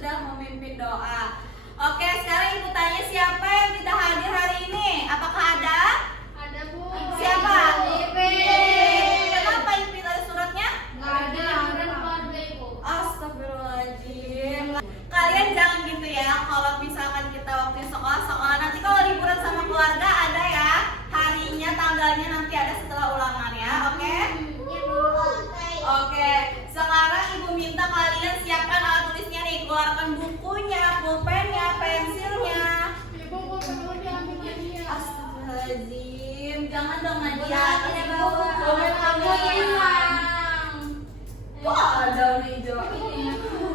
sudah memimpin doa. Oke, sekarang Ibu tanya siapa yang tidak hadir hari ini? Apakah ada? Ada, Bu. Siapa? Ipin. Kenapa Ipin, ada suratnya? Nggak ada, ada, Ibu. Astagfirullahaladzim. Kalian jangan gitu ya. Kalau misalkan kita waktu sekolah nanti kalau liburan sama keluarga ada ya. Harinya, tanggalnya nanti ada setelah ulangan ya. Oke? Oke. Sekarang Ibu minta kalian siapkan alat tulisnya nih. Keluarkan bukunya, pulpennya, pensilnya. Ibu, perlu diambil Nadia. Astagfirullahaladzim. Jangan dong Nadia. Tidak bawa. Dompet kamu hilang. Kok ada nih Jo?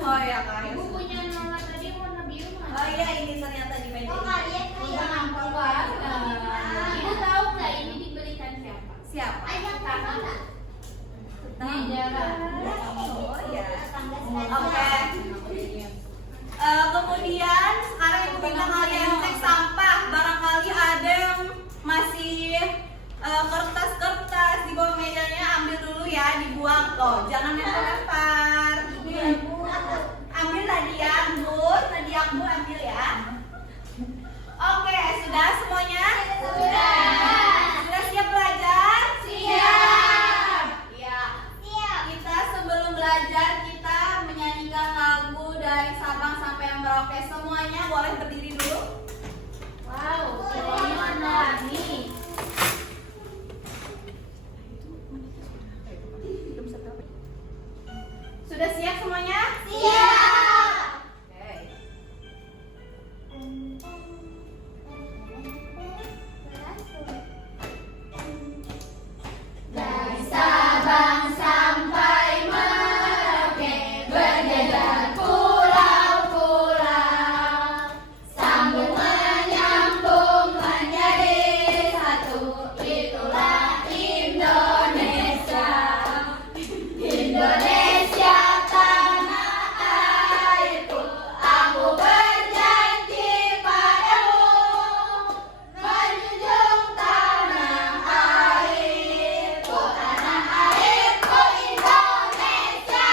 Oh ya kak. Bukunya Nala tadi warna biru mana? Oh iya, ini ternyata di meja. Udah nampak banget. Ibu tahu nggak ini dibelikan siapa? Siapa? Nih, Jara. Oh iya. Oke. Kemudian sekarang Ibu minta kalian cek sampah. Barangkali ada yang masih kertas-kertas di bawah mejanya, ambil dulu ya, dibuang loh. Jangan lempar-lempar. Ambil Nadia, Ambur, Nadia Ambur ambil ya. Oke, sudah semuanya? Sudah siap belajar? Siap. Ya. Kita sebelum belajar kita menyanyikan lagu dari Sabang sampai Merauke. Semuanya boleh berdiri dulu. Wow, ini mana nih? Sudah siap semuanya? Siap. Oke. Dari Sabang sampai Merauke, berjajar pulau-pulau, sambung menyambung menjadi satu, itulah Indonesia. Indonesia tanah airku, aku berjanji padamu, menjunjung tanah airku, Indonesia.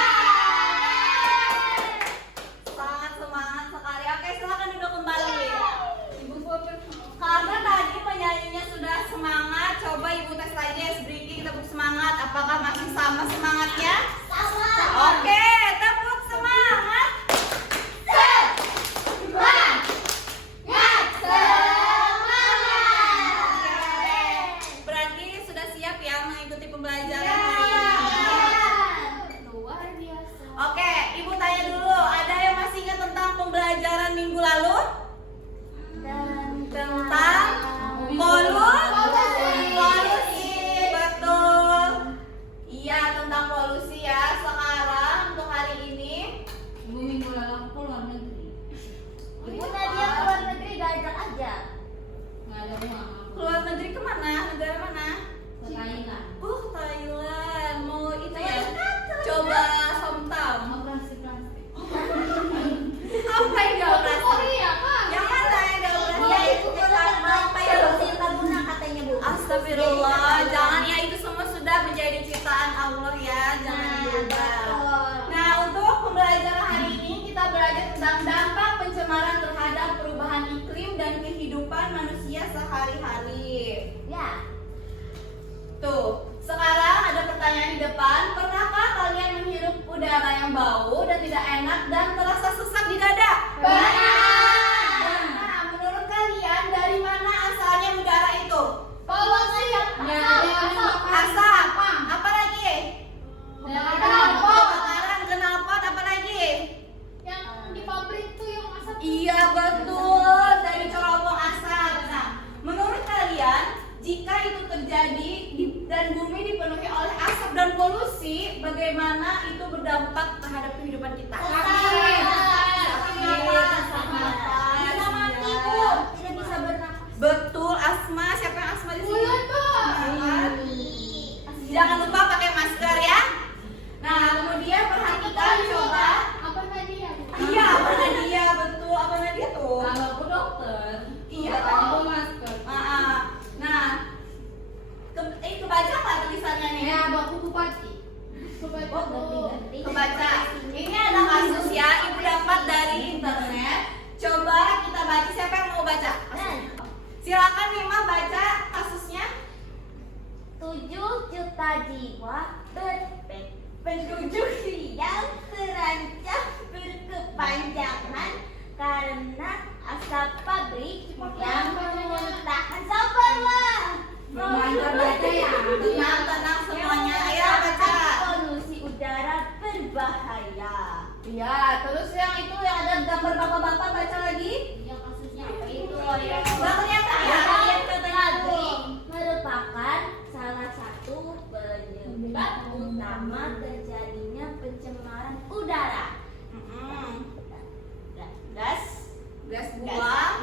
Sangat semangat sekali. Oke, silakan duduk kembali. Karena tadi penyanyinya sudah semangat, coba Ibu tes lagi ya, sedikit tepuk semangat. Apakah masih sama semangatnya? Oke, tepuk semangat. Berarti sudah siap ya mengikuti pembelajaran hari ini? Luar biasa. Oke, Ibu tanya dulu, ada yang masih ingat tentang pembelajaran minggu lalu? Tentang polusi, betul. Iya, tentang polusi ya. Sekarang untuk hari ini, Ibu minggu lalu aku keluar negeri. Ibu Nadia keluar negeri diajak aja. Nggak ada uang. keluar negeri kemana? Negara mana? Ke Thailand. Thailand. Mau itu ya? Coba somtam. Mau plastik. Apa yang jauh plastik? Korea kan? Yang mana yang jauh Iya plastik? itu kan apa ya Lusin Laguna katanya Bu. Astagfirullah, jangan ya, itu semua sudah menjadi ciptaan Allah ya, jangan diubah. Nah, untuk pembelajaran hari ini kita belajar tentang dampak pencemaran terhadap perubahan iklim dan kehidupan manusia sehari-hari. Ya. Tuh, sekarang ada pertanyaan di depan. Pernahkah kalian menghirup udara yang bau dan tidak enak dan terasa sesak di dada? Benar. Nah, menurut kalian dari mana asalnya udara itu? Polusi. Asap. Apa lagi? Knalpot. Kebakaran, knalpot, apa lagi? Yang di pabrik tuh yang asap. Iya betul, dari cerobong asap. Nah, menurut kalian jika itu terjadi dan bumi dipenuhi oleh asap dan polusi, bagaimana itu berdampak terhadap kehidupan kita? Bisa mati Bu. Tidak bisa bernafas. Betul, asma. Siapa yang asma di sini? Bulan, Pak. Nah, jangan lupa pakai masker ya. Nah, kemudian perhatikan coba. Apa Nadia? Iya, apa Nadia? Betul, apa Nadia tuh? Kalau aku dokter. Iya. Aku masker. Nah, kebaca nggak tulisannya nih? Ya, aku Bupati. Kebaca. Ini ada baca. Siapa yang mau baca? Silakan Mima baca kasusnya. 7 juta jiwa berpenduduk yang terancam berkepanjangan karena asap pabrik yang memuntahkan. Sabarlah. Baca ya. Tenang semuanya. Ayo baca. Polusi udara berbahaya. Iya, terus yang itu yang ada gambar bapak-bapak baca lagi. Yang kasusnya apa itu? Nggak kelihatan ya? Pabrik merupakan salah satu penyebab utama terjadinya pencemaran udara. Gas buang.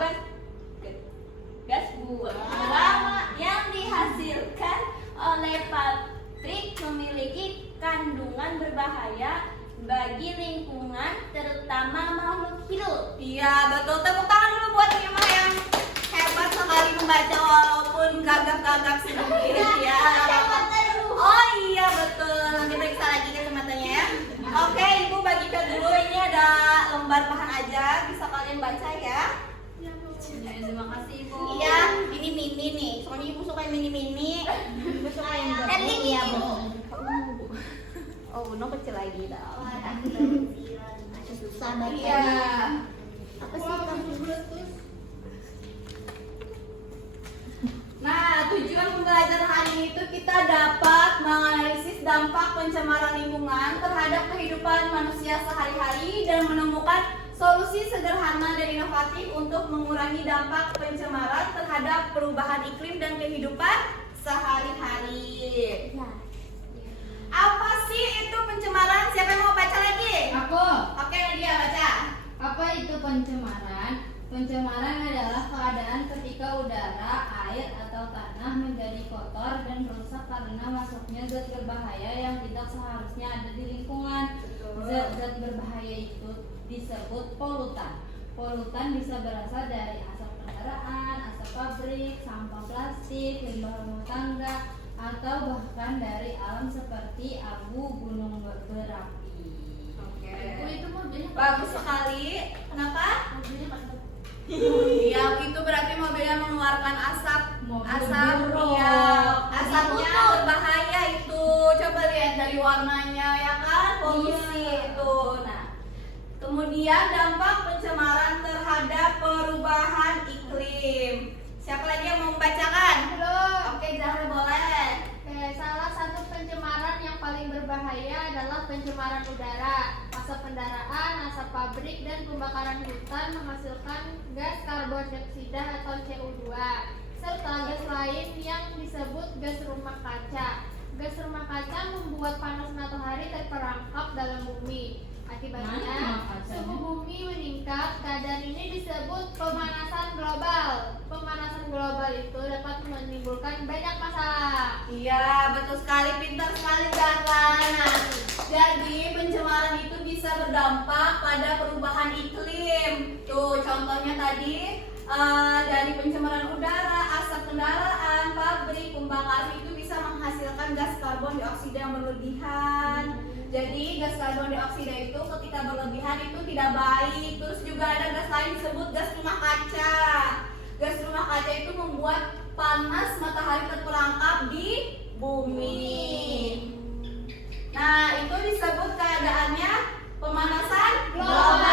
Gas buang yang dihasilkan oleh pabrik memiliki kandungan berbahaya bagi lingkungan, terutama makhluk hidup. Iya, betul. Tepuk tangan dulu buat Mima yang hebat sekali membaca walaupun gagap-gagap sedikit ya. Oh iya betul. Nanti periksa lagi kacamatanya ya. Oke, Ibu bagikan dulu. Ini ada lembar bahan aja. Bisa kalian baca ya. Terima kasih Ibu. Iya, ini mini nih. Soalnya Ibu suka yang mini-mini. Ibu suka yang Ini ya, Bu. Oh, Uno kecil lagi dah. Susah bacanya. Iya. Apa sih kamu? Nah, tujuan pembelajaran hari ini itu kita dapat menganalisis dampak pencemaran lingkungan terhadap kehidupan manusia sehari-hari dan menemukan solusi sederhana dan inovatif untuk mengurangi dampak pencemaran terhadap perubahan iklim dan kehidupan sehari-hari. Ya. Apa sih itu pencemaran? Siapa yang mau baca lagi? Aku. Oke, Nadia baca. Apa itu pencemaran? Pencemaran adalah keadaan ketika udara, air, atau tanah menjadi kotor dan rusak karena masuknya zat berbahaya yang tidak seharusnya ada di lingkungan. Zat-zat berbahaya itu disebut polutan. Polutan bisa berasal dari asap kendaraan, asap pabrik, sampah plastik, limbah rumah tangga, atau bahkan dari alam seperti abu gunung berapi. Oke. Itu mobilnya Bagus sekali. Kenapa? mobilnya Pak. Yang itu berarti mobilnya mengeluarkan asap. Mobil Asap buruk. ya. Asapnya berbahaya itu. Coba lihat dari warnanya ya kan, polusi itu. Nah, kemudian dampak pencemaran terhadap perubahan iklim. Siapa lagi yang mau membacakan? Oke, Zahra boleh. Salah satu pencemaran yang paling berbahaya adalah pencemaran udara. Asap kendaraan, asap pabrik, dan pembakaran hutan menghasilkan gas karbon dioksida atau CO2, serta gas lain yang disebut gas rumah kaca. Gas rumah kaca membuat panas matahari terperangkap dalam bumi. Akibatnya, suhu bumi meningkat. Keadaan ini disebut pemanasan global. Pemanasan global itu dapat menimbulkan banyak masalah. Iya, betul sekali, pintar sekali Zahra. Nah, jadi pencemaran itu bisa berdampak pada perubahan iklim. Tuh, contohnya tadi dari pencemaran udara, asap kendaraan, pabrik, pembakaran itu bisa menghasilkan gas karbon dioksida yang berlebihan. Jadi gas karbon dioksida itu ketika berlebihan itu tidak baik. Terus juga ada gas lain disebut gas rumah kaca. Gas rumah kaca itu membuat panas matahari terperangkap di bumi. Nah, itu disebut keadaannya pemanasan global.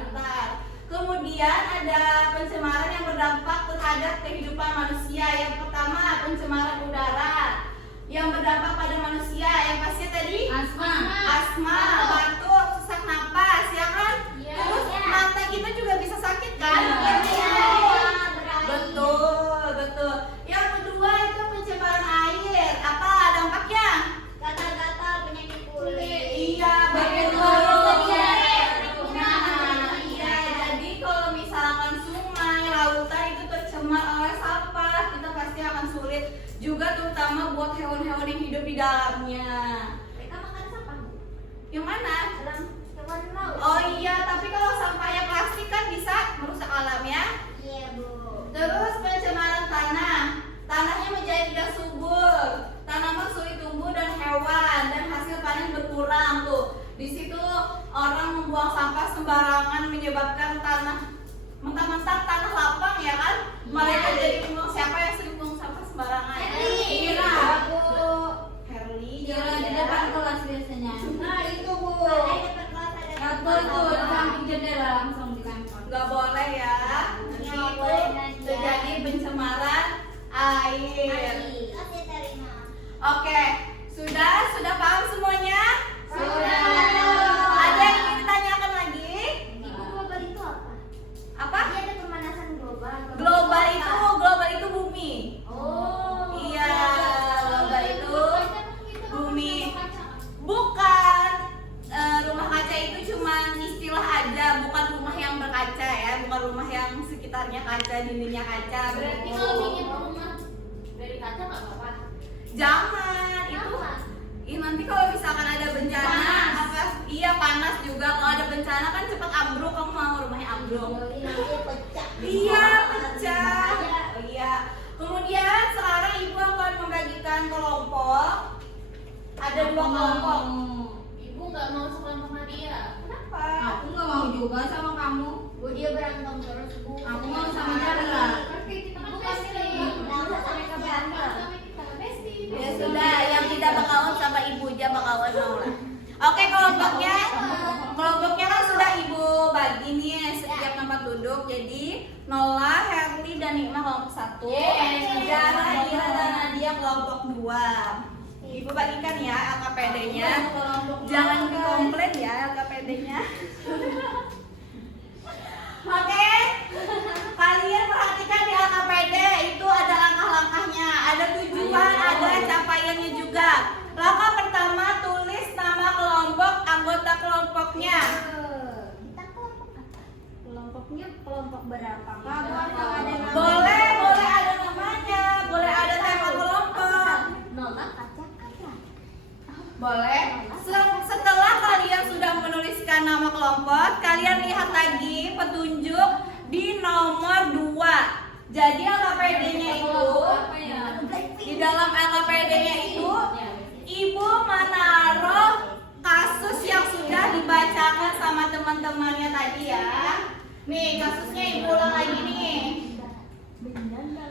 Bentar. Kemudian ada pencemaran yang berdampak terhadap kehidupan manusia. Yang pertama, pencemaran udara yang berdampak pada manusia. Yang pasti tadi asma, batuk, sesak napas, ya kan? Iya. Terus mata kita juga bisa sakit kan? Betul. Yang kedua itu pencemaran air. Apa dampaknya? Gatal-gatal penyakit kulit. Iya, betul. Nah, iya. Jadi kalau misalkan sungai, lautan itu tercemar oleh sampah, kita pasti akan sulit. Juga terutama buat hewan-hewan yang hidup di dalamnya. Mereka makan sampah. Yang mana? Dalam hewan laut. Oh iya, tapi kalau sampahnya plastik kan bisa merusak alam ya. Iya, Bu. Terus pencemaran tanah. Tanahnya menjadi tidak subur. Tanaman sulit tumbuh dan hewan dan hasil panen berkurang tuh. Di situ orang membuang sampah sembarangan menyebabkan tanah mentang-mentang tanah lapang ya kan, mereka jadi buang siapa yang sering buang sampah sembarangan? Ira. Aku Herli. Ira di depan kelas biasanya. Nah itu bu. Aku itu di samping jendela langsung dilempar. Nggak boleh ya. Nanti Nggak itu boleh, Nadia. terjadi pencemaran air. Oke, sudah paham semuanya? Sudah. Ada yang ingin ditanyakan lagi? Global itu apa? Apa? Dia ada pemanasan global. Global itu bumi. Oh. Iya, global itu Gitu, bumi. kaca. Bukan rumah kaca itu cuma istilah aja, bukan rumah yang berkaca ya, bukan rumah yang sekitarnya kaca, dindingnya kaca. Berarti begitu. kalau bikin rumah dari kaca nggak apa-apa. Jangan itu. Ih, nanti kalau misalkan ada bencana, iya panas juga. Kalau ada bencana kan cepat ambruk, kamu mau rumahnya ambruk. Iya, pecah. Oh iya. Kemudian sekarang ibu akan membagikan kelompok. Ada 2 kelompok. Ibu nggak mau sekelompok Nadia. Kenapa? Aku nggak mau juga sama kamu. Bu dia berantem terus bu. Aku mau sama Chandra. Kita kan Ibu besti. kasih mereka berantem. Sama kita besti. Ya sudah, yang tidak bakalan sama ibu aja bakalan mau lah. Oke, kelompoknya kan sudah ibu bagi nih setiap tempat duduk. Jadi Nola, Herli, dan Nikmah kelompok 1, Zara, Ira, dan Nadia kelompok 2. Ibu bagikan ya LKPD-nya. Jangan dikomplain ya LKPD-nya. Oke, kalian perhatikan di LKPD itu ada langkah-langkahnya, ada tujuan, ada capaiannya juga. Langkah pertama, tulis nama kelompok, anggota kelompoknya. Kita kelompok apa? Kelompoknya kelompok berapa? Kamu atau ada nama? Boleh ada namanya, boleh ada tema kelompok. Nona kaca. Boleh. Setelah kalian sudah menuliskan nama kelompok, kalian lihat lagi petunjuk di nomor 2. Jadi LKPD-nya itu, Apa ya? di dalam LKPD-nya itu, ibu menaruh kasus yang sudah dibacakan sama teman-temannya tadi ya. Nih kasusnya ibu ulang lagi nih.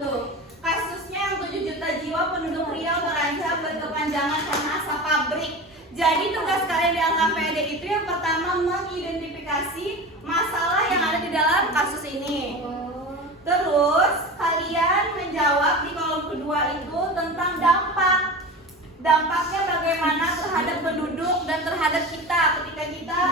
Tuh, kasusnya yang 7 juta jiwa penduduk Riau terancam berkepanjangan karena asap pabrik. Jadi tugas kalian di LKPD itu yang pertama mengidentifikasi masalah yang ada di dalam kasus ini. Terus kalian menjawab di kolom kedua itu tentang dampak. Dampaknya bagaimana terhadap penduduk dan terhadap kita ketika kita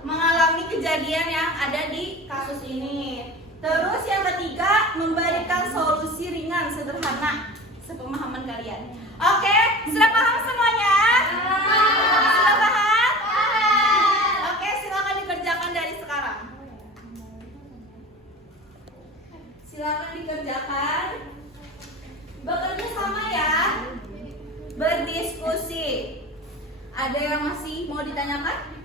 mengalami kejadian yang ada di kasus ini. Terus yang ketiga, memberikan solusi ringan sederhana sepemahaman kalian. Oke, sudah paham semuanya? Sudah paham? Oke, silakan dikerjakan dari sekarang. Silakan dikerjakan. Bekerja sama ya. Berdiskusi. Ada yang masih mau ditanyakan?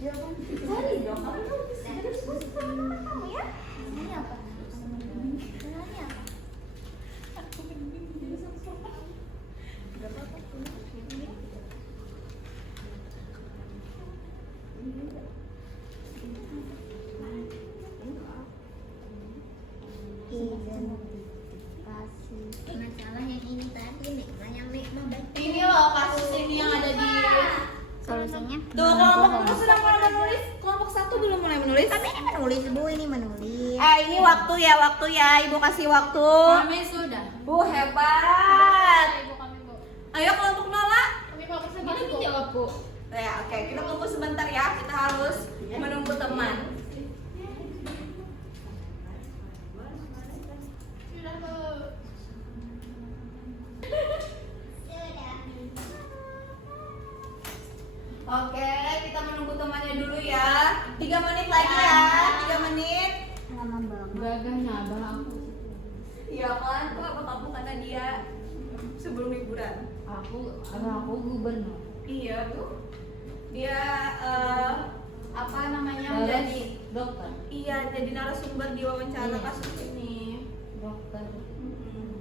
Cari dong, kamu tuh bisa diskusi sama teman kamu ya. Ini apa? Ini apa? Masalah yang ini tadi nih, yang Nikmah baca. Ini loh kasus ini yang ada di Solusinya? tuh kelompok sudah mulai menulis, kelompok 1 belum mulai menulis. Tapi ini menulis bu, ini menulis. Ini waktu ya, ibu kasih waktu. Kami sudah. Bu hebat. Ibu kami bu. Ayo kelompok Nola. Kami kelompok 1 bu. Jawab bu. Ya, oke, kita tunggu sebentar ya. Kita harus menunggu teman. Sudah bu. Oke, kita menunggu temannya dulu ya. 3 menit lagi ya. 3 menit. Lama banget. Gagahnya abah aku. Iya kan? Tuh apa kamu karena dia sebelum liburan. Abah aku gubernur. Iya tuh. Dia apa namanya Harus menjadi dokter. iya jadi narasumber di wawancara Iya. kasus ini. Dokter.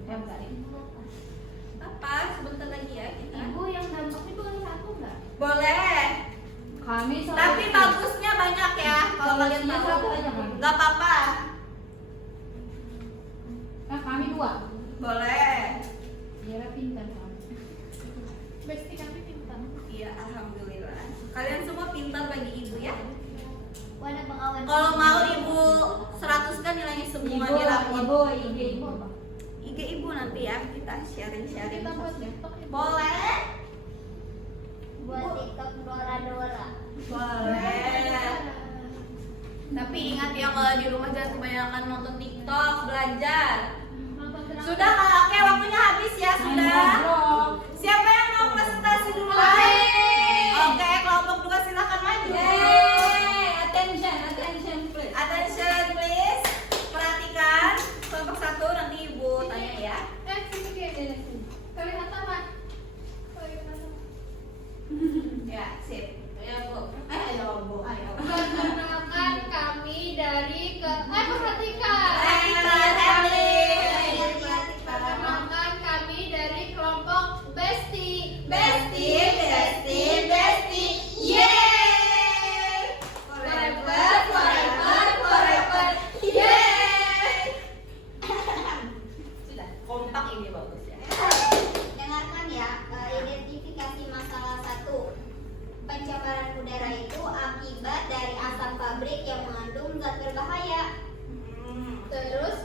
Hebat. Apa? Sebentar lagi ya kita. Ibu yang dampaknya bukan 1 enggak? Boleh kami Tapi bagusnya banyak ya kalau kalian solusinya satu tahu. aja kan? Gak apa-apa. Kami 2. Boleh. Biar pintar kan. Besti kami pintar. Iya, alhamdulillah. Kalian semua pintar bagi ibu ya. Wadah pengawan. Kalau mau ibu 100 kan nilainya semua di rapot. Ibu apa? IG ibu nanti ya kita sharing-sharing. Kita buat TikTok ya. Boleh? Buat TikTok Dora. Boleh. Tapi ingat ya kalau di rumah jangan kebanyakan nonton TikTok, belajar. Nonton drama. Sudah Kak, oke waktunya habis ya sudah. Siapa yang mau presentasi duluan? Oke, kelompok 2 silakan maju. Attention please. Attention please. Perhatikan kelompok 1 nanti ibu tanya ya. Sini kayak kelihatan apa? Ya, sip. Ayo Bu. Ayo Bu, ayo. Perkenalkan kami dari perhatikan. Perkenalkan kami dari kelompok Besti. Besti. Yeay! Forever. Yeay! Sudah, kompak ini bagus ya. Dengarkan ya, identifikasi masalah 1. Pencemaran udara itu akibat dari asap pabrik yang mengandung zat berbahaya. Terus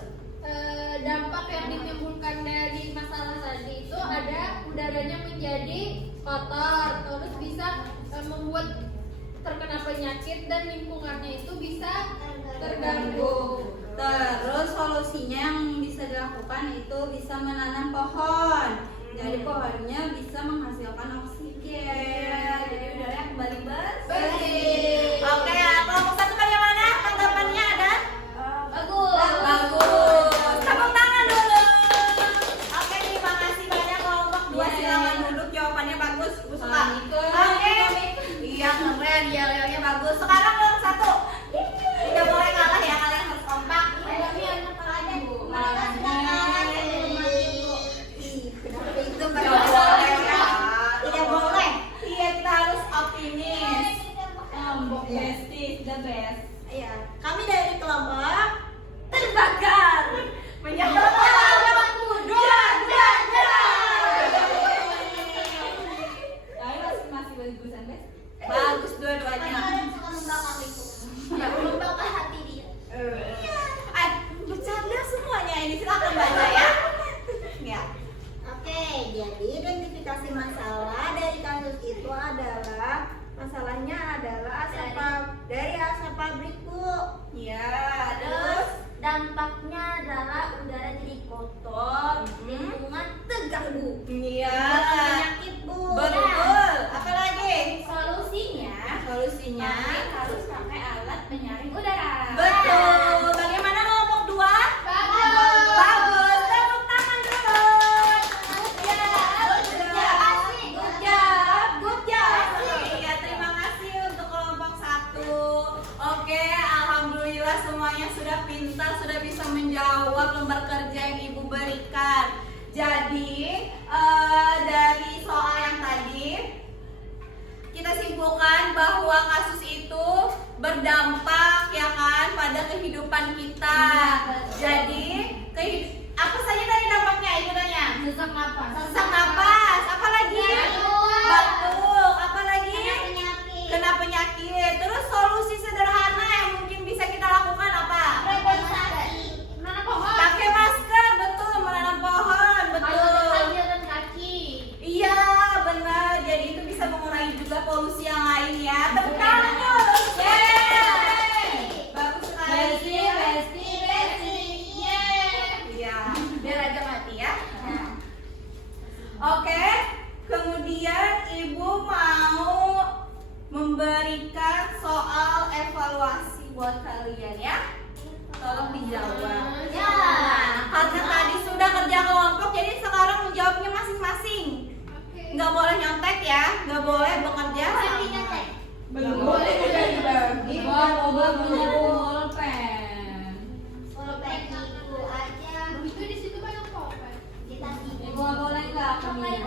dampak yang ditimbulkan dari masalah tadi itu ada udaranya menjadi kotor, terus bisa membuat terkena penyakit dan lingkungannya itu bisa terganggu. Terus solusinya yang bisa dilakukan itu bisa menanam pohon. Jadi pohonnya bisa menghasilkan oksigen. Jadi udaranya kembali bersih. Oke, kelompok 1 bagaimana? Tanggapannya ada? Bagus. Tepuk tangan dulu. Oke, terima kasih banyak kelompok 2. Silakan duduk. Jawabannya bagus. Ibu suka. Oke. Iya, keren. Yel-yelnya bagus. Sekarang kelompok 1. Tidak boleh kalah ya, kalian harus kompak. Itu tidak boleh ya. Tidak boleh. Iya, kita harus optimis. Besti, the best. Iya, kami dari kelompok terbakar. Menyalakan dua. Tapi masih bagusan deh. Bagus dua-duanya. Ya, membakar hati dia. Bercanda semuanya ini, silakan baca ya. Ya. Oke, jadi identifikasi masalah dari kasus itu adalah masalahnya adalah dari asap pabrik, Bu. Ya, Terus dampaknya adalah udara jadi kotor, lingkungan terganggu. Iya. Penyakit, Bu. Betul. Apalagi? Solusinya Solusinya harus pakai alat penyaring udara. betul. Bagaimana kelompok 2? Bagus. Tepuk tangan dulu. Good job. Iya, terima kasih untuk kelompok 1. Oke, alhamdulillah semuanya sudah pintar, sudah bisa menjawab lembar kerja yang Ibu berikan. Jadi, dari soal yang tadi kita simpulkan bahwa kasus itu berdampak ya kan pada kehidupan kita. Jadi apa saja tadi dampaknya itu tanya? Sesak napas. Sesak napas, apalagi? Batuk, apalagi? Kena penyakit. Terus solusi sederhana yang mungkin bisa kita lakukan apa? Menanam pohon. Pakai masker, betul, menanam pohon, betul. Dan kaki. Iya, benar. Jadi itu bisa mengurangi juga polusi yang lain ya. Tepuk tangan dulu. Yeay. Bagus sekali. Besti. Iya, biar aja mati ya. Oke, kemudian Ibu mau memberikan soal evaluasi buat kalian ya. Tolong dijawab. Ya. Karena tadi sudah kerja kelompok, jadi sekarang menjawabnya masing-masing. Nggak boleh nyontek ya, nggak boleh bekerja. Belum boleh udah dibagi. Coba punya pulpen. Pulpen itu aja Itu di situ banyak pulpen. kita Ibu boleh nggak kami?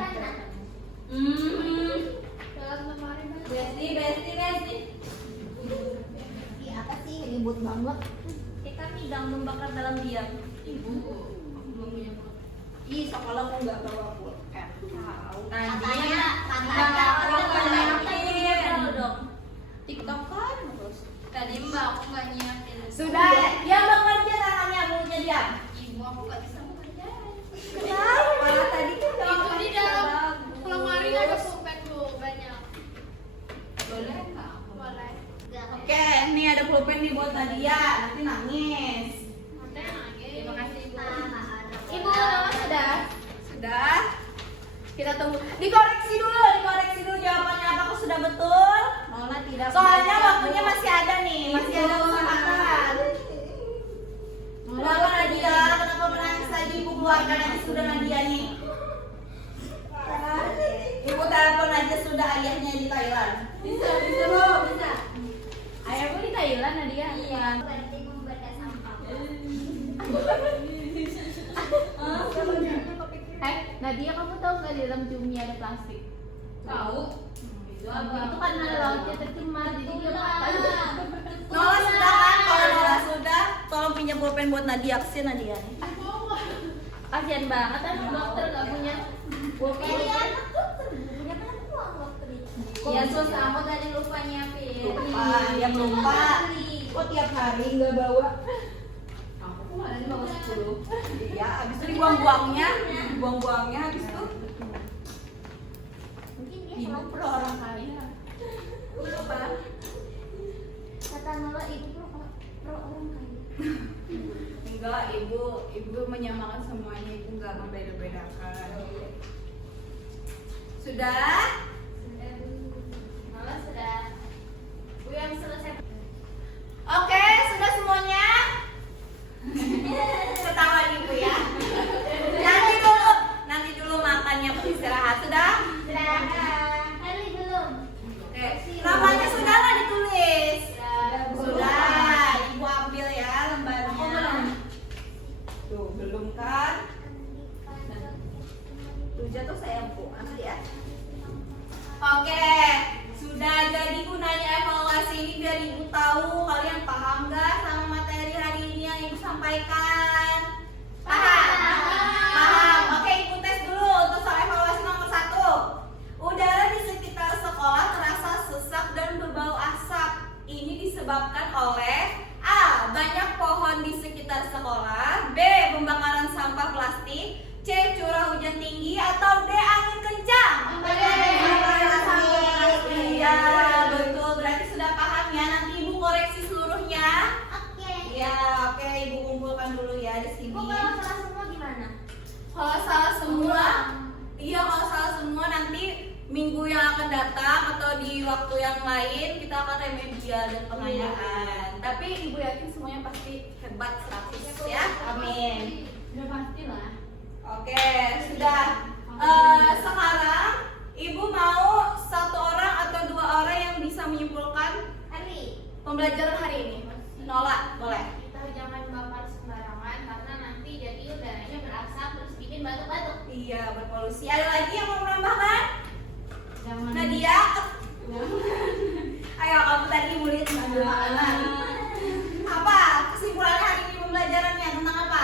Dalam lemari banyak. Besti. lembut banget. Kita ngidang membakar dalam diam. Ibu, aku belum punya pulpen. Ih, sekolah aku nggak bawa pulpen. Tahu. Katanya Aku nyiapin. dong. TikTok kan terus. Tadi mbak aku nggak nyiapin. Sudah, dia bekerja tangannya mulutnya diam. Ibu aku nggak bisa mengerjain. Kenapa? Tadi kan Itu jawabannya di dalam bagus. lemari ada pulpen bu banyak. Boleh nggak? Boleh. Oke, ini ada pulpen nih buat Nadia. Nanti nangis. Nanti nangis. Terima kasih ibu. Ibu nama sudah. Sudah? Kita tunggu. Dikoreksi dulu jawabannya apakah sudah betul? Nona tidak. Soalnya waktunya masih ada nih, masih ada kesempatan. Kenapa Nadia? Kenapa menangis lagi? Ibu keluarkan aja sudah Nadia nih. Ibu telepon aja sudah ayahnya di Thailand. Bisa bisa. Ayahku di Thailand Nadia. Iya. Berarti membedah sampah. Nadia kamu tahu nggak di dalam cumi ada plastik? Tahu. Itu apa? Itu karena lautnya tercemar jadi dia makan. Nola sudah kan? Kalau Nola sudah, tolong pinjam pulpen buat Nadia. Kesian Nadia nih. Kasian banget emang dokter nggak punya pulpen. Iya sus, aku tadi lupa nyiapin. Lupa, dia lupa. Kok tiap hari nggak bawa? Aku kemarin bawa 10. Iya, habis itu dibuang-buangnya habis itu. Mungkin dia Ibu selalu pro orang kaya. Lupa. kata Nola ibu pro orang kaya. Enggak, ibu menyamakan semuanya, ibu nggak membeda-bedakan. Sudah? Nola sudah. Bu yang selesai. Oke, sudah semuanya? Ketawa ibu ya. Nanti dulu makannya beristirahat. Sudah? Eli belum. Oke. Namanya sudah lah ditulis. Sudah. Ibu ambil ya lembarnya. Tuh, belum kan? Tuh jatuh sayang Bu, ambil ya. Oke, sudah jadi gunanya evaluasi ini biar ibu tahu kalian paham nggak sama materi hari ini yang ibu sampaikan? Paham? Paham. Oke, ibu tes dulu untuk soal evaluasi nomor 1. Udara di sekitar sekolah terasa sesak dan berbau asap. Ini disebabkan oleh A. Banyak pohon di sekitar sekolah, B. Pembakaran sampah plastik, C. Curah hujan tinggi, atau D. Angin kencang. Iya, betul. Berarti sudah paham ya. Nanti ibu koreksi seluruhnya. Oke. Ya, oke. Ibu kumpulkan dulu ya di sini. Bu kalau salah semua gimana? Kalau salah semua, iya kalau salah semua nanti minggu yang akan datang atau di waktu yang lain kita akan remedial dan pengayaan. Tapi ibu yakin semuanya pasti hebat 100 ya. Amin. Udah pasti lah. Oke, sudah. Sekarang ibu mau 1 orang atau 2 orang yang bisa menyimpulkan Eli. pembelajaran hari ini. Nola, boleh. Kita jangan bakar sembarangan karena nanti jadi udaranya berasap terus bikin batuk-batuk. Iya, berpolusi. Ada lagi yang mau menambahkan? Jangan. Nadia. Ayo, kamu tadi murid mana? Apa kesimpulannya hari ini pembelajarannya tentang apa?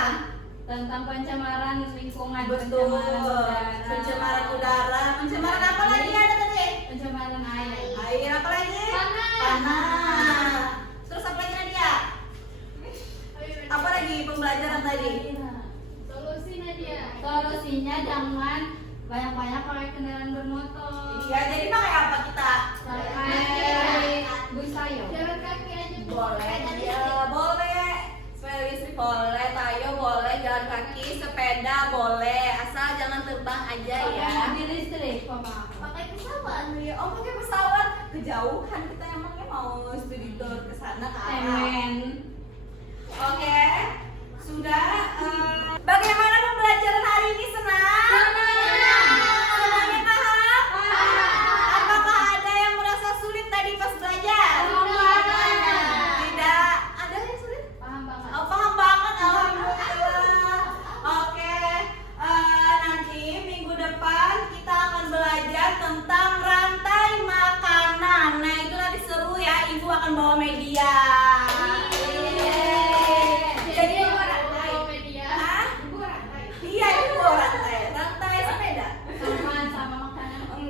Tentang pencemaran lingkungan, Betul. pencemaran udara. Pencemaran apa lagi ada tadi? Pencemaran air. Air apa lagi? Tanah. Tanah. Terus apa lagi Nadia? Apa lagi pembelajaran tadi? Solusi Nadia. Solusinya jangan banyak-banyak pakai kendaraan bermotor. Iya, jadi pakai apa kita? Pakai bus ayo. Jalan kaki aja Bu. Boleh, ya boleh. Sepeda listrik boleh, tayo boleh, jalan kaki, sepeda boleh, asal jangan terbang aja ya. Pakai mobil listrik, papa. Pakai pesawat. Iya, oh pakai pesawat kejauhan kita emangnya mau studi tour ke sana ke arah. Cemen. Oke, sudah. Bagaimana pembelajaran hari ini? Senang? Semuanya paham? Apakah ada yang merasa sulit tadi pas belajar? Tidak. Ada yang sulit? Paham banget. Oh, paham banget, alhamdulillah. Oke, nanti minggu depan kita akan belajar tentang rantai makanan. Nah, itu nanti seru ya. Ibu akan bawa media.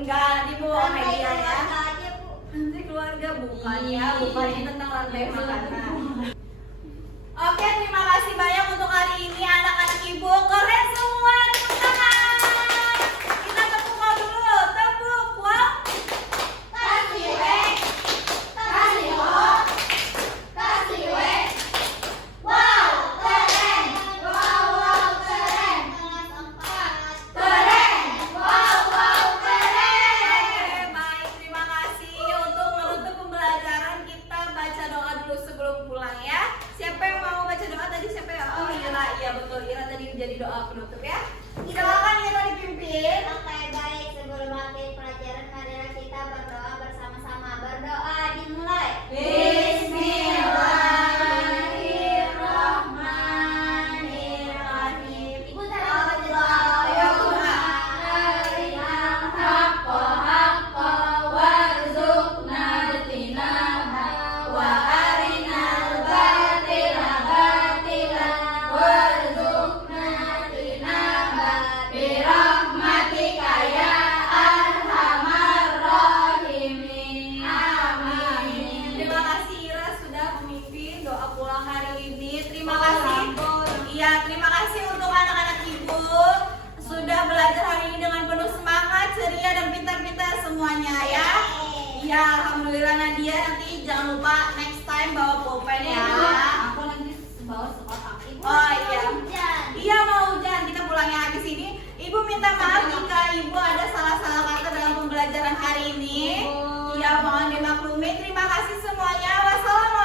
Enggak, nanti Bu Lantai Media ya. keluarga aja, Bu. Nanti keluarga bukan ya, Iya. bukan ini tentang rantai makanan. Oke, terima kasih banyak untuk hari ini anak-anak Ibu. Keren semua, tepuk tangan. Kita tepuk dulu, tepuk. Wow. Kasih wek, kasih hot, kasih wek. Wow, keren. Wow, keren. Kelas 4. Keren. Wow, keren. Oke, baik, terima kasih. Untuk menutup pembelajaran kita baca doa dulu sebelum pulang ya. Siapa yang mau baca doa tadi? Siapa yang? Oh Ira, iya betul. Ira tadi jadi doa penutup ya. Silakan Ira dipimpin. Oke, baik. Sebelum akhir pelajaran, marilah kita berdoa bersama-sama. Berdoa dimulai. Bismillahirrahmanirrahim. Ibu tadi baca doa. Ya Tuhan. Terima kasih Ira sudah memimpin doa pulang hari ini. Terima kasih. Iya, terima kasih untuk anak-anak Ibu sudah belajar hari ini dengan penuh semangat, ceria dan pintar-pintar semuanya ya. Iya, alhamdulillah Nadia, nanti jangan lupa next time bawa pulpen ya. Aku nanti bawa sekotak. Oh iya. Hujan. Iya mau hujan, kita pulangnya habis ini. Ibu minta maaf jika Ibu ada salah-salah kata dalam pembelajaran hari ini. Iya, mohon dimaklumi. Terima kasih semuanya. Wassalamualaikum.